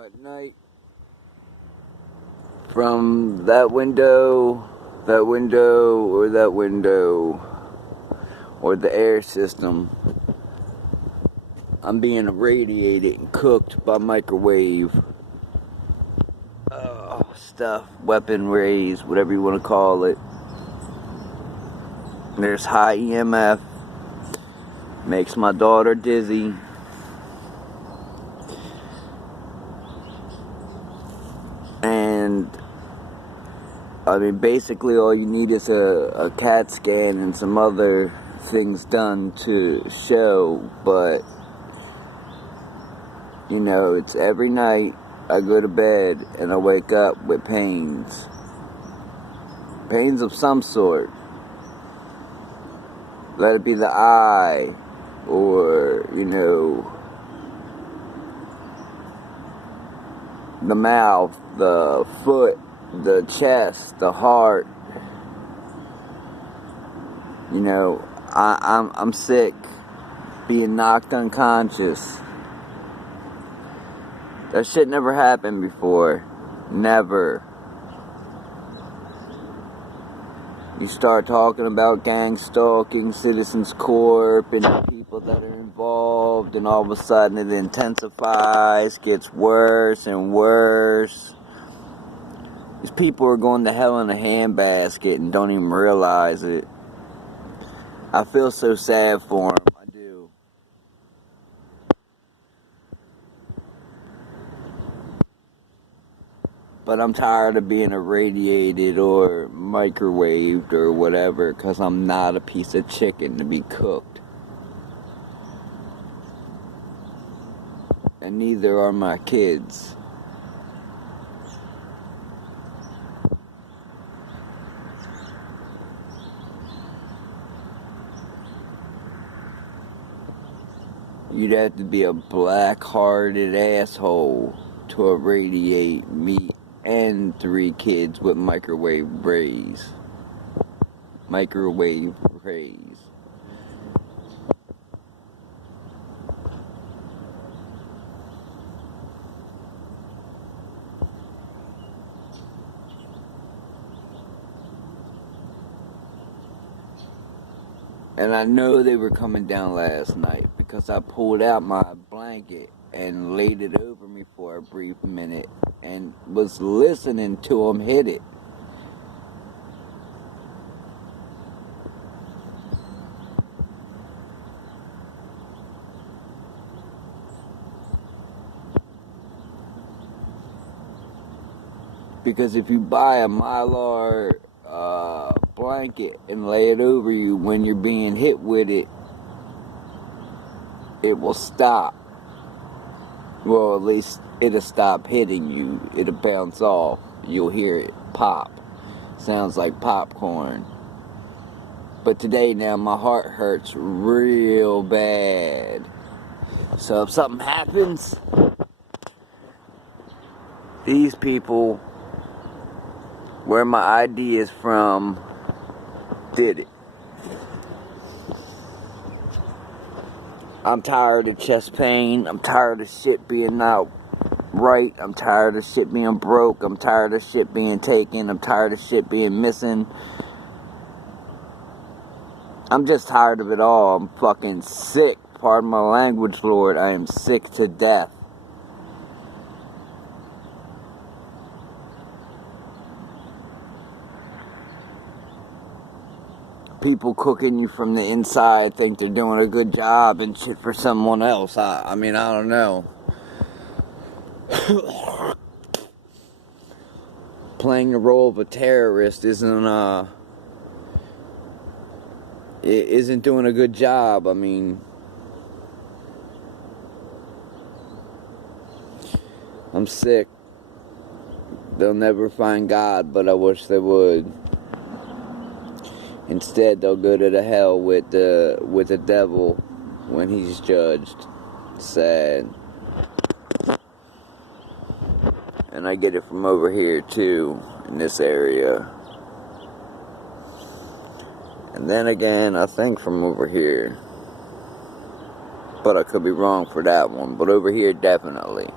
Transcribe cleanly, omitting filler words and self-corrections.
At night, from that window, or the air system, I'm being irradiated and cooked by microwave stuff, weapon rays, whatever you want to call it. There's high EMF, makes my daughter dizzy. And I mean, basically all you need is a CAT scan and some other things done to show, but you know, it's every night I go to bed and I wake up with pains of some sort. Let it be the eye, or you know, the mouth, the foot, the chest, the heart. You know, I'm sick, being knocked unconscious. That shit never happened before. Never. You start talking about gang stalking, Citizens Corp, and the people that are involved, and all of a sudden it intensifies, gets worse and worse. These people are going to hell in a handbasket and don't even realize it. I feel so sad for them. I do. But I'm tired of being irradiated or microwaved or whatever, because I'm not a piece of chicken to be cooked. And neither are my kids. You'd have to be a black-hearted asshole to irradiate me and 3 kids with microwave rays. And I know they were coming down last night because I pulled out my blanket and laid it over me for a brief minute and was listening to them hit it. Because if you buy a Mylar blanket and lay it over you when you're being hit with it, it will stop. Well, at least it'll stop hitting you. It'll bounce off. You'll hear it pop. Sounds like popcorn. But today now my heart hurts real bad. So if something happens, these people, where my ID is from, did it. I'm tired of chest pain. I'm tired of shit being not right. I'm tired of shit being broke. I'm tired of shit being taken. I'm tired of shit being missing. I'm just tired of it all. I'm fucking sick. Pardon my language, Lord. I am sick to death. People cooking you from the inside think they're doing a good job and shit for someone else. I mean, I don't know. Playing the role of a terrorist isn't doing a good job. I mean, I'm sick. They'll never find God, but I wish they would. Instead, they'll go to the hell with the devil when he's judged. Sad. And I get it from over here too, in this area. And then again, I think from over here. But I could be wrong for that one. But over here, definitely.